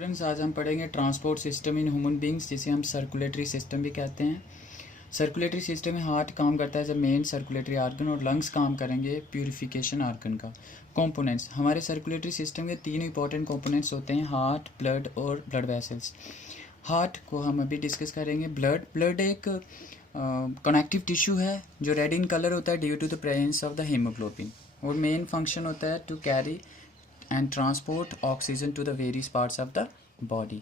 Students, आज हम पढ़ेंगे transport system in human beings, जिसे हम सर्कुलेटरी सिस्टम भी कहते हैं। सर्कुलेटरी सिस्टम में हार्ट काम करता है as a main circulatory organ और लंग्स काम करेंगे प्यूरिफिकेशन आर्गन का। कंपोनेंट्स, हमारे सर्कुलेटरी सिस्टम के तीन इंपॉर्टेंट कंपोनेंट्स होते हैं, हार्ट, ब्लड और ब्लड वेसल्स। हार्ट को हम अभी डिस्कस करेंगे। ब्लड एक कनेक्टिव टिश्यू है जो रेड इन कलर होता है due to the presence of the haemoglobin, और मेन फंक्शन होता है to carry and transport oxygen to the various parts of the body.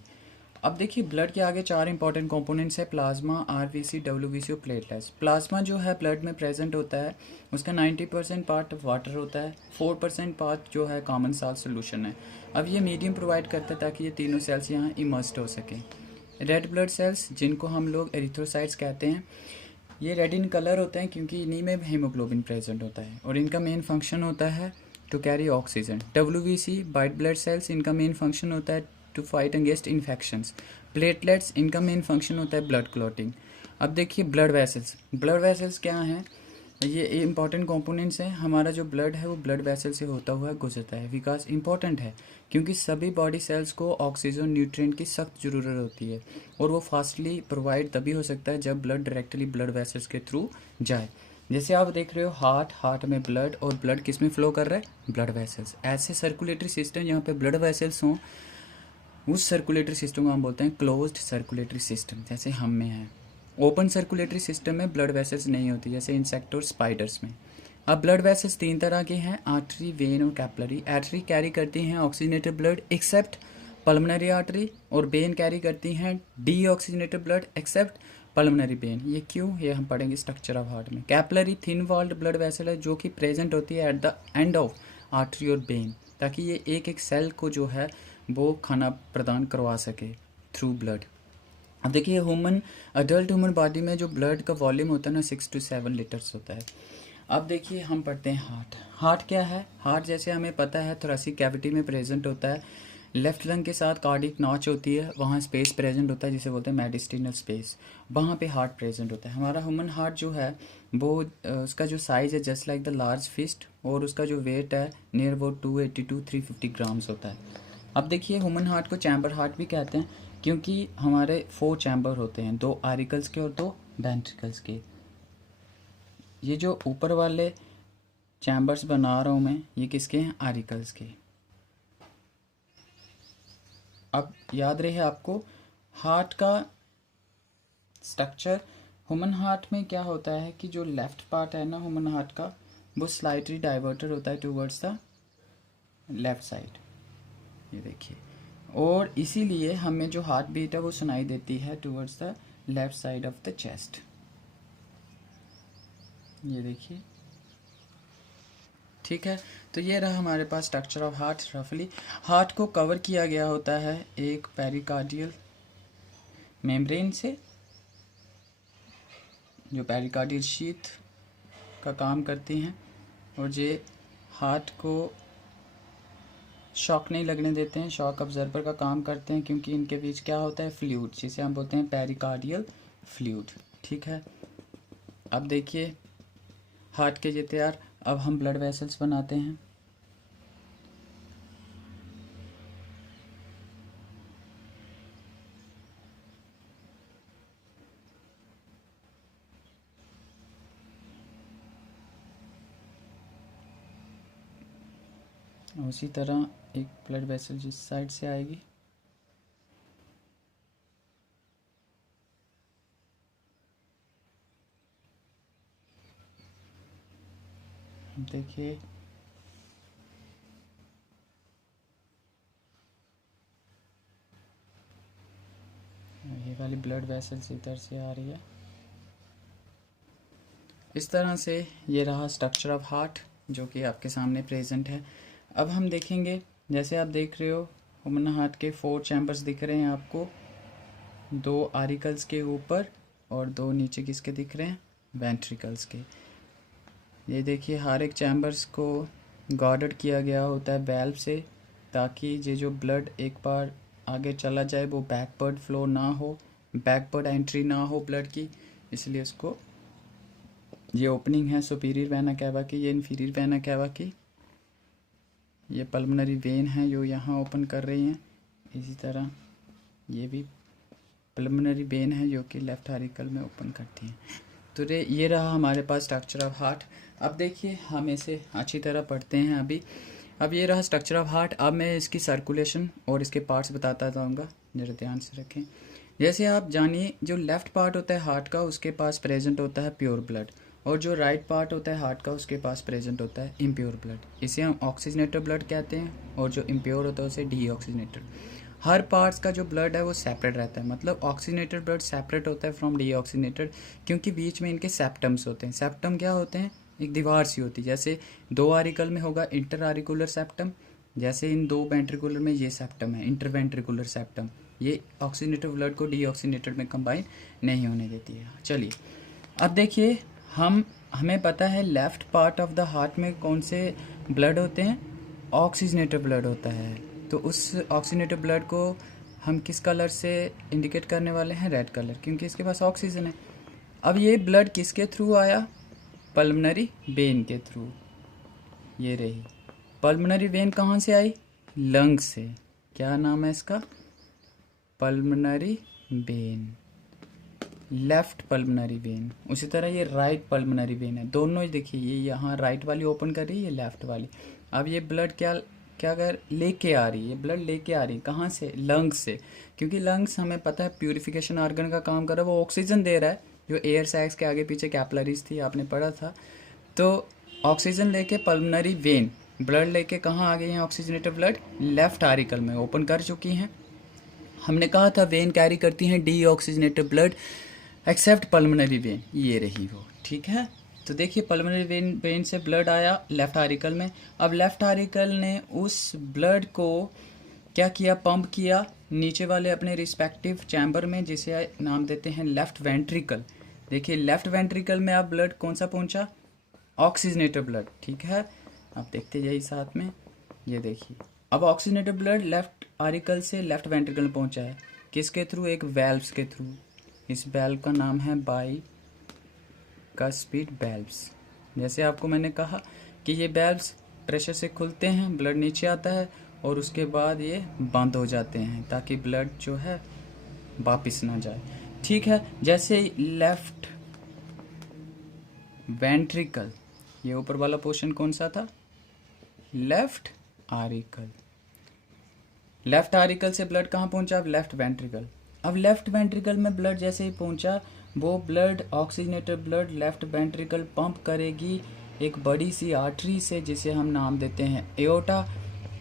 अब देखिए, ब्लड के आगे चार इंपॉर्टेंट कंपोनेंट्स है, प्लाज्मा, आरबीसी, डब्ल्यूबीसी और प्लेटलेट्स। प्लाज्मा जो है ब्लड में प्रेजेंट होता है, उसका 90% पार्ट वाटर होता है, 4% पार्ट जो है कॉमन साल्ट सोल्यूशन है। अब ये मीडियम प्रोवाइड करता है ताकि ये तीनों सेल्स यहाँ इमर्स्ड हो सकें। रेड ब्लड सेल्स, जिनको हम लोग एरिथ्रोसाइट्स कहते हैं, ये रेड इन कलर होते हैं क्योंकि इन्हीं में हीमोग्लोबिन प्रेजेंट होता है और इनका मेन फंक्शन होता है to carry oxygen. WBC, white blood cells, इनका मेन फंक्शन होता है to fight against infections. Platelets, इनका मेन फंक्शन होता है ब्लड क्लॉटिंग। अब देखिए ब्लड वेसल्स क्या हैं? ये इंपॉर्टेंट कंपोनेंट्स हैं। हमारा जो ब्लड है वो ब्लड वेसल से होता हुआ गुजरता है। विकास इंपॉर्टेंट है क्योंकि सभी बॉडी सेल्स को ऑक्सीजन न्यूट्रिएंट की सख्त ज़रूरत होती है और वो फास्टली प्रोवाइड तभी हो सकता है जब ब्लड डायरेक्टली ब्लड वेसल्स के थ्रू जाए। जैसे आप देख रहे हो, हार्ट में ब्लड, और ब्लड किस में फ्लो कर रहा है? Blood vessels. ऐसे सर्कुलेटरी सिस्टम जहाँ पे ब्लड वेसल्स हों, उस सर्कुलेटरी सिस्टम को हम बोलते हैं क्लोज्ड सर्कुलेटरी सिस्टम, जैसे हम में है। ओपन सर्कुलेटरी सिस्टम में ब्लड वेसल्स नहीं होती, जैसे इंसेक्ट और स्पाइडर्स में। अब ब्लड वेसल्स तीन तरह के हैं, आर्टरी, वेन और कैपिलरी। आर्टरी कैरी करती हैं oxygenated blood except pulmonary artery, और वेन कैरी करती हैं deoxygenated blood except pulmonary vein. ये क्यों? ये हम पढ़ेंगे स्ट्रक्चर ऑफ हार्ट में। Capillary thin walled blood vessel है जो कि प्रेजेंट होती है at the end of artery और वेन, ताकि ये एक एक सेल को जो है वो खाना प्रदान करवा सके थ्रू ब्लड। अब देखिए, अडल्ट ह्यूमन बॉडी में जो ब्लड का वॉल्यूम होता है ना, 6 to 7 लीटर्स होता है। अब देखिए, हम पढ़ते हैं हार्ट क्या है? हार्ट जैसे हमें पता है थोरेसिक कैविटी में प्रेजेंट होता है। लेफ्ट लंग के साथ कार्डिक नॉच होती है, वहाँ स्पेस प्रेजेंट होता है जिसे बोलते हैं मेडिस्टिनल स्पेस, वहाँ पे हार्ट प्रेजेंट होता है। हमारा ह्यूमन हार्ट जो है वो उसका जो साइज़ है just like the large fist, और उसका जो वेट है नियर वो 280 to 350 ग्राम्स होता है। अब देखिए, ह्यूमन हार्ट को चैम्बर हार्ट भी कहते हैं क्योंकि हमारे 4 चैम्बर होते हैं, 2 आरिकल्स के और 2 वेंट्रिकल्स के। ये जो ऊपर वाले चैम्बर्स बना रहा हूँ मैं, ये किसके हैं? आरिकल्स के। अब याद रहे आपको हार्ट का स्ट्रक्चर। ह्यूमन हार्ट में क्या होता है कि जो लेफ्ट पार्ट है ना ह्यूमन हार्ट का, वो स्लाइटली डाइवर्टेड होता है टूवर्ड्स द लेफ्ट साइड, ये देखिए, और इसीलिए हमें जो हार्ट बीट है वो सुनाई देती है towards the left side of the chest, ये देखिए, ठीक है। तो ये रहा हमारे पास स्ट्रक्चर ऑफ हार्ट रफली। हार्ट को कवर किया गया होता है एक पेरिकार्डियल मेम्ब्रेन से, जो पेरिकार्डियल शीथ का काम करती हैं, और ये हार्ट को शॉक नहीं लगने देते हैं, शॉक ऑब्जर्वर का काम करते हैं, क्योंकि इनके बीच क्या होता है? फ्लूइड, जिसे हम बोलते हैं पेरिकार्डियल फ्लूइड, ठीक है। अब देखिए, हार्ट के ये तैयार। अब हम ब्लड वेसल्स बनाते हैं। उसी तरह एक ब्लड वेसल जिस साइड से आएगी, देखिए, ये वाली ब्लड वेसल्स इधर से आ रही है। इस तरह से ये रहा स्ट्रक्चर ऑफ हार्ट जो कि आपके सामने प्रेजेंट है। अब हम देखेंगे, जैसे आप देख रहे हो ह्यूमन हार्ट के 4 चैम्बर्स दिख रहे हैं आपको, 2 आरिकल्स के ऊपर और 2 नीचे किसके दिख रहे हैं? वेंट्रिकल्स के। ये देखिए, हर एक चैम्बर्स को गार्डेड किया गया होता है वेल्व से, ताकि ये जो ब्लड एक बार आगे चला जाए वो बैकवर्ड फ्लो ना हो, बैकवर्ड एंट्री ना हो ब्लड की, इसलिए उसको ये ओपनिंग है सुपीरियर वेना कैवा की, ये इन्फीरियर वेना कैवा की, ये पल्मोनरी वेन है जो यहाँ ओपन कर रही हैं, इसी तरह ये भी पल्मोनरी वेन है जो कि लेफ्ट आरिकल में ओपन करती है। तो ये रहा हमारे पास स्ट्रक्चर ऑफ हार्ट। अब देखिए हम इसे अच्छी तरह पढ़ते हैं अभी। अब ये रहा स्ट्रक्चर ऑफ हार्ट। अब मैं इसकी सर्कुलेशन और इसके पार्ट्स बताता जाऊँगा, ज़रा ध्यान से रखें। जैसे आप जानिए जो लेफ़्ट पार्ट होता है हार्ट का उसके पास प्रेजेंट होता है प्योर ब्लड, और जो राइट पार्ट होता है हार्ट का उसके पास प्रेजेंट होता है इम्प्योर ब्लड। इसे हम ऑक्सीजनेटेड ब्लड कहते हैं, और जो इम्प्योर होता है उसे डीऑक्सीजनेटेड। हर पार्ट्स का जो ब्लड है वो सेपरेट रहता है, मतलब ऑक्सीजनेटेड ब्लड सेपरेट होता है फ्रॉम डीऑक्सीजनेटेड, क्योंकि बीच में इनके सेप्टम्स होते हैं। सेप्टम क्या होते हैं? एक दीवार सी होती है। जैसे दो आरिकल में होगा इंटर आरिकुलर सेप्टम, जैसे इन दो वेंट्रिकुलर में ये सेप्टम है इंटर वेंट्रिकुलर सेप्टम। ये ऑक्सीजनेटेड ब्लड को डीऑक्सीजनेटेड में कंबाइन नहीं होने देती है। चलिए अब देखिए हमें पता है left part of the heart में कौन से ब्लड होते हैं? ऑक्सीजनेटेड ब्लड होता है। तो उस ऑक्सीजनेटेड ब्लड को हम किस कलर से इंडिकेट करने वाले हैं? रेड कलर, क्योंकि इसके पास ऑक्सीजन है। अब ये ब्लड किसके थ्रू आया? पल्मोनरी वेन के थ्रू। ये रही पल्मोनरी वेन। कहाँ से आई? लंग से। क्या नाम है इसका? Pulmonary vein, left pulmonary vein. उसी तरह ये राइट पल्मोनरी वेन है। दोनों ही देखिए, ये यहाँ राइट वाली ओपन कर रही है, ये लेफ्ट वाली। अब ये ब्लड क्या कर लेके आ रही है? ये ब्लड लेके आ रही है कहाँ से? लंग्स से, क्योंकि लंग्स हमें पता है प्यूरिफिकेशन ऑर्गन का काम कर रहा है। वो ऑक्सीजन दे रहा है, जो एयर सैक्स के आगे पीछे कैपिलरीज थी आपने पढ़ा था। तो ऑक्सीजन लेके पल्मोनरी वेन ब्लड लेके कहाँ आ गई हैं? ऑक्सीजनेटेड ब्लड लेफ्ट आरिकल में ओपन कर चुकी हैं। हमने कहा था वेन कैरी करती हैं deoxygenated blood except pulmonary vein. ये रही वो, ठीक है। तो देखिए पल्मोनरी वेन से ब्लड आया लेफ्ट आरिकल में। अब लेफ्ट आरिकल ने उस ब्लड को क्या किया? पंप किया नीचे वाले अपने रिस्पेक्टिव चैम्बर में, जिसे नाम देते हैं लेफ्ट वेंट्रिकल। देखिए लेफ्ट वेंट्रिकल में अब ब्लड कौन सा पहुंचा? ऑक्सीजनेटेड ब्लड, ठीक है। आप देखते जाइए साथ में, ये देखिए अब ऑक्सीजनेटेड ब्लड लेफ्ट आरिकल से लेफ्ट वेंट्रिकल में पहुंचा है। किसके थ्रू? एक वेल्व्स के थ्रू। इस वेल्व का नाम है बाइकस्पिड वेल्व्स। जैसे आपको मैंने कहा कि ये वेल्व्स प्रेशर से खुलते हैं, ब्लड नीचे आता है और उसके बाद ये बंद हो जाते हैं ताकि ब्लड जो है वापस ना जाए, ठीक है। जैसे लेफ्ट वेंट्रिकल, ये ऊपर वाला पोर्शन कौन सा था? Left auricle. लेफ्ट आरिकल से ब्लड कहाँ पहुंचा? अब लेफ्ट वेंट्रिकल। अब लेफ्ट वेंट्रिकल में ब्लड जैसे ही पहुंचा, वो blood oxygenated blood left ventricle pump करेगी एक बड़ी सी आर्टरी से, जिसे हम नाम देते हैं एओर्टा,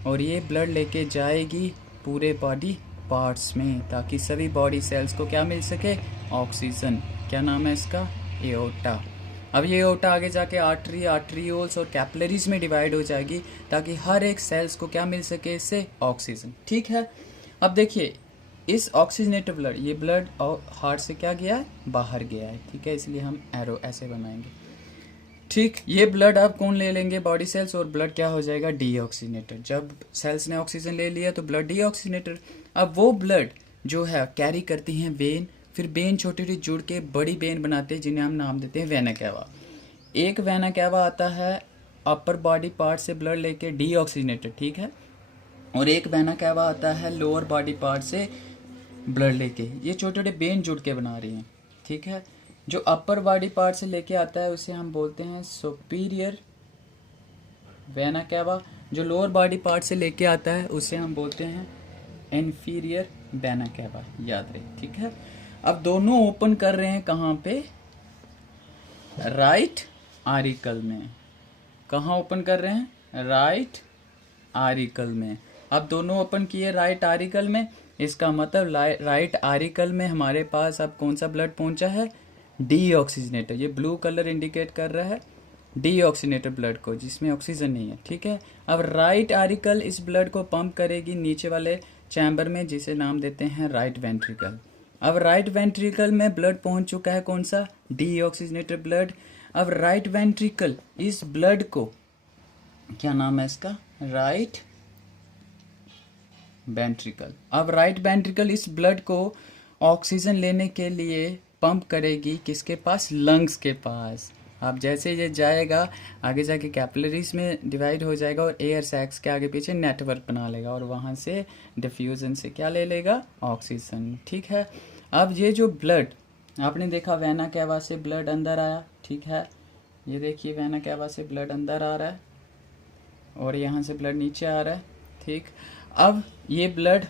और ये ब्लड लेके जाएगी पूरे बॉडी पार्ट्स में ताकि सभी बॉडी सेल्स को क्या मिल सके? ऑक्सीजन। क्या नाम है इसका? एओर्टा। अब ये एओर्टा आगे जाके आर्टरी, आर्टरियोल्स और कैपिलरीज में डिवाइड हो जाएगी ताकि हर एक सेल्स को क्या मिल सके? इससे ऑक्सीजन, ठीक है। अब देखिए इस ऑक्सीजनेटेड ब्लड, ये ब्लड हार्ट से क्या गया है? बाहर गया है, ठीक है। इसलिए हम एरो ऐसे बनाएंगे, ठीक। ये ब्लड अब कौन ले लेंगे? बॉडी सेल्स, और ब्लड क्या हो जाएगा? डीऑक्सीजनेटेड। जब सेल्स ने ऑक्सीजन ले लिया तो ब्लड डीऑक्सीजनेटेड। अब वो ब्लड जो है कैरी करती हैं वेन, फिर वेन छोटी छोटी जुड़ के बड़ी वेन बनाते हैं जिन्हें हम नाम देते हैं वेना कैवा। एक वेना कैवा आता है अपर बॉडी पार्ट से ब्लड लेके डीऑक्सीजनेटेड, ठीक है, और एक वेना कैवा आता है लोअर बॉडी पार्ट से ब्लड लेके। ये छोटे छोटे वेन जुड़ के बना रही हैं, ठीक है। जो अपर बॉडी पार्ट से लेके आता है उसे हम बोलते हैं सुपीरियर वेना कैवा। जो लोअर बॉडी पार्ट से लेके आता है उसे हम बोलते हैं इन्फीरियर वेना कैवा, याद रहे, ठीक है। अब दोनों ओपन कर रहे हैं कहाँ पे? राइट आरिकल में। कहाँ ओपन कर रहे हैं? राइट आरिकल में। अब दोनों ओपन किए राइट आरिकल में, इसका मतलब राइट आरिकल में हमारे पास अब कौन सा ब्लड पहुंचा है? डीऑक्सीजनेटेड। ये ब्लू कलर इंडिकेट कर रहा है डीऑक्सीजनेटेड ब्लड को, जिसमें ऑक्सीजन नहीं है, ठीक है। अब राइट आरिकल इस ब्लड को पंप करेगी नीचे वाले चैम्बर में, जिसे नाम देते हैं राइट वेंट्रिकल। अब राइट वेंट्रिकल में ब्लड पहुंच चुका है कौन सा? Deoxygenated blood. अब राइट वेंट्रिकल इस ब्लड को, क्या नाम है इसका? Right ventricle. अब राइट वेंट्रिकल इस ब्लड को ऑक्सीजन लेने के लिए पंप करेगी किसके पास? लंग्स के पास। अब जैसे ये जाएगा आगे जाके कैपिलरीज में डिवाइड हो जाएगा और एयर सैक्स के आगे पीछे नेटवर्क बना लेगा और वहाँ से डिफ्यूज़न से क्या ले लेगा, ऑक्सीजन। ठीक है। अब ये जो ब्लड आपने देखा वेना कैवा से ब्लड अंदर आया, ठीक है, ये देखिए वेना कैवा से ब्लड अंदर आ रहा है और यहाँ से ब्लड नीचे आ रहा है। ठीक, अब ये ब्लड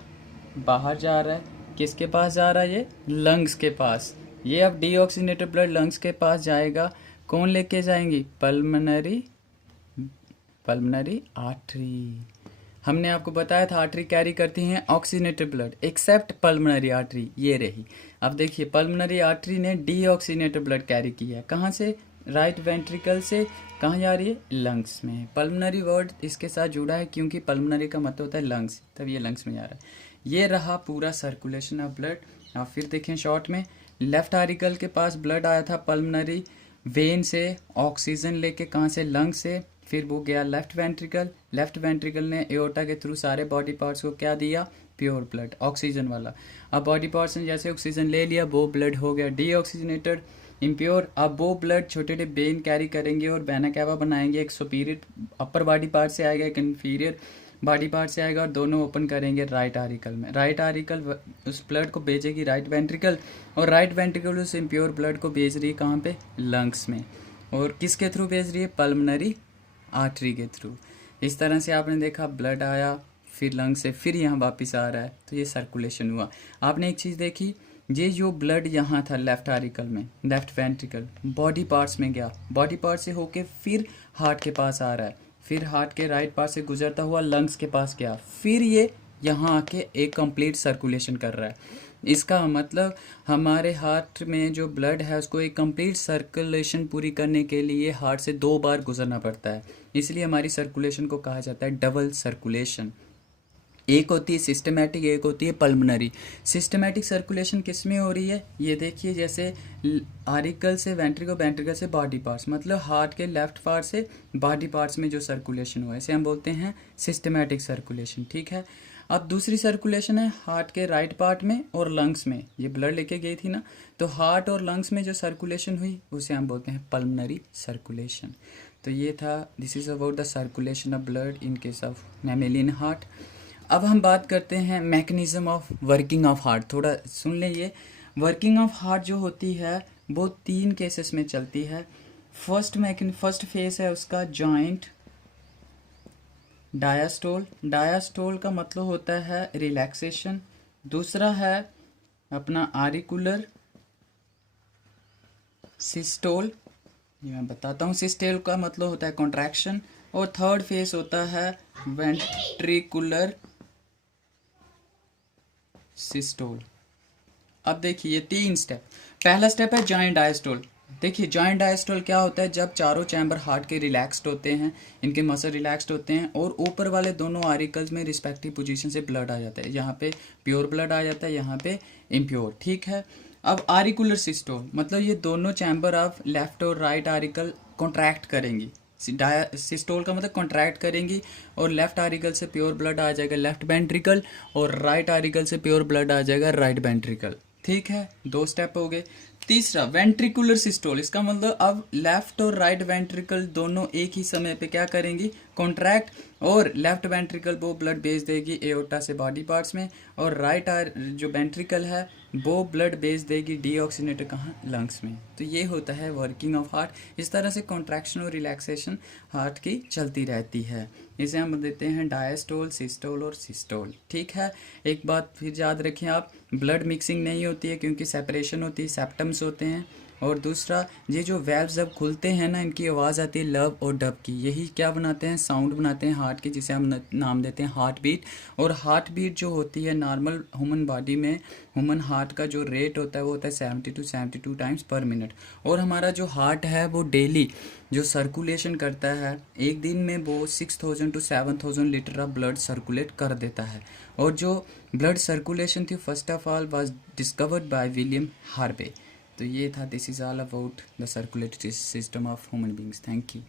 बाहर जा रहा है, किसके पास जा रहा है, ये लंग्स के पास। ये अब डीऑक्सीनेटेड ब्लड लंग्स के पास जाएगा, कौन लेके जाएंगी, पल्मोनरी आर्टरी। हमने आपको बताया था आर्टरी कैरी करती हैं oxygenated blood except pulmonary artery, ये रही। अब देखिए पल्मोनरी आर्टरी ने डीऑक्सीनेटेड ब्लड कैरी किया, कहाँ से, राइट वेंट्रिकल से, कहाँ जा रही है, लंग्स में। पल्मोनरी वर्ड इसके साथ जुड़ा है क्योंकि पल्मोनरी का मतलब होता है लंग्स, तब ये लंग्स में जा रहा है। ये रहा पूरा सर्कुलेशन ऑफ ब्लड। आप फिर देखें शॉर्ट में, लेफ्ट आरिकल के पास ब्लड आया था पल्मोनरी वेन से ऑक्सीजन लेके, कहाँ से, लंग से, फिर वो गया लेफ्ट वेंट्रिकल ने एओर्टा के थ्रू सारे बॉडी पार्ट्स को क्या दिया, प्योर ब्लड ऑक्सीजन वाला। अब बॉडी पार्ट्स ने जैसे ऑक्सीजन ले लिया, वो ब्लड हो गया डीऑक्सीजनेटेड, इम्प्योर। अब वो ब्लड छोटे छोटे बेन कैरी करेंगे और वेना कैवा बनाएंगे, एक सुपीरियर अपर बॉडी पार्ट से आएगा, एक इन्फीरियर बॉडी पार्ट से आएगा और दोनों ओपन करेंगे राइट आरिकल में। राइट आरिकल उस ब्लड को भेजेगी राइट वेंट्रिकल और राइट वेंट्रिकल उस इम्प्योर ब्लड को भेज रही है कहाँ पे, लंग्स में। और किसके थ्रू भेज रही है, पल्मोनरी आर्टरी के थ्रू। इस तरह से आपने देखा ब्लड आया, फिर लंग से, फिर यहाँ वापस आ रहा है, तो ये सर्कुलेशन हुआ। आपने एक चीज़ देखी, ये जो ब्लड यहाँ था लेफ्ट आरिकल में, लेफ्ट वेंट्रिकल, बॉडी पार्ट्स में गया, बॉडी पार्ट से होके फिर हार्ट के पास आ रहा है, फिर हार्ट के राइट पार्ट से गुजरता हुआ लंग्स के पास गया, फिर ये यहाँ आके एक कंप्लीट सर्कुलेशन कर रहा है। इसका मतलब हमारे हार्ट में जो ब्लड है उसको एक कंप्लीट सर्कुलेशन पूरी करने के लिए हार्ट से 2 बार गुजरना पड़ता है, इसलिए हमारी सर्कुलेशन को कहा जाता है डबल सर्कुलेशन। एक होती है सिस्टमेटिक, एक होती है पल्मोनरी। सिस्टमेटिक सर्कुलेशन किस में हो रही है, ये देखिए, जैसे आरिकल से वेंट्रिकल, वेंट्रिकल से बॉडी पार्ट्स, मतलब हार्ट के लेफ्ट पार्ट से बॉडी पार्ट्स में जो सर्कुलेशन हुआ है इसे हम बोलते हैं सिस्टमेटिक सर्कुलेशन। ठीक है। अब दूसरी सर्कुलेशन है हार्ट के राइट पार्ट में और लंग्स में, ये ब्लड लेके गई थी ना, तो हार्ट और लंग्स में जो सर्कुलेशन हुई उसे हम बोलते हैं पल्मोनरी सर्कुलेशन। तो ये था, this is about the circulation of blood in case of mammalian heart. अब हम बात करते हैं mechanism of working of heart. थोड़ा सुन लें, ये वर्किंग ऑफ हार्ट जो होती है वो 3 केसेस में चलती है। फर्स्ट फेस है उसका जॉइंट डायास्टोल। डायास्टोल का मतलब होता है रिलैक्सेशन। दूसरा है अपना आरिकुलर सिस्टोल, ये मैं बताता हूँ। सिस्टोल का मतलब होता है कॉन्ट्रैक्शन। और थर्ड फेस होता है वेंट्रिकुलर सिस्टोल। अब देखिए ये 3 स्टेप। पहला स्टेप है जॉइंट डायस्टोल। देखिए जॉइंट डायस्टोल क्या होता है, जब चारों चैम्बर हार्ट के रिलैक्स्ड होते हैं, इनके मसल रिलैक्स्ड होते हैं और ऊपर वाले दोनों आरिकल्स में रिस्पेक्टिव पोजीशन से ब्लड आ जाता है। यहाँ पे प्योर ब्लड आ जाता है, यहाँ पे इम्प्योर। ठीक है। अब आरिकुलर सिस्टोल मतलब ये दोनों चैम्बर ऑफ लेफ्ट और राइट आरिकल कॉन्ट्रैक्ट करेंगी। सिस्टोल का मतलब कॉन्ट्रैक्ट करेंगी और लेफ्ट आरिकल से प्योर ब्लड आ जाएगा लेफ्ट वेंट्रिकल और राइट आरिकल से प्योर ब्लड आ जाएगा राइट वेंट्रिकल। ठीक है, 2 स्टेप हो गए। तीसरा वेंट्रिकुलर सिस्टोल, इसका मतलब अब लेफ्ट और राइट वेंट्रिकल दोनों एक ही समय पे क्या करेंगी, कॉन्ट्रैक्ट, और लेफ्ट वेंट्रिकल वो ब्लड भेज देगी एओर्टा से बॉडी पार्ट्स में और राइट जो वेंट्रिकल है वो ब्लड भेज देगी डीऑक्सीनेटर कहाँ, लंग्स में। तो ये होता है वर्किंग ऑफ हार्ट। इस तरह से कॉन्ट्रैक्शन और रिलैक्सेशन हार्ट की चलती रहती है। इसे हम देते हैं डायस्टोल, सिस्टोल और सिस्टोल। ठीक है। एक बात फिर याद रखें आप, ब्लड मिक्सिंग नहीं होती है क्योंकि सेपरेशन होती है, सेप्टम्स होते हैं। और दूसरा, ये जो वेल्व जब खुलते हैं ना, इनकी आवाज़ आती है लव और डब की, यही क्या बनाते हैं, साउंड बनाते हैं हार्ट की, जिसे हम नाम देते हैं हार्ट बीट। और हार्ट बीट जो होती है नॉर्मल ह्यूमन बॉडी में, ह्यूमन हार्ट का जो रेट होता है वो होता है 70 to 72 टाइम्स पर मिनट। और हमारा जो हार्ट है वो डेली जो सर्कुलेशन करता है, एक दिन में वो 6000 to 7000 litre of blood circulate कर देता है। और जो ब्लड सर्कुलेशन थी first of all was discovered by William Harvey. तो ये था, this is all about the circulatory system of human beings. Thank you.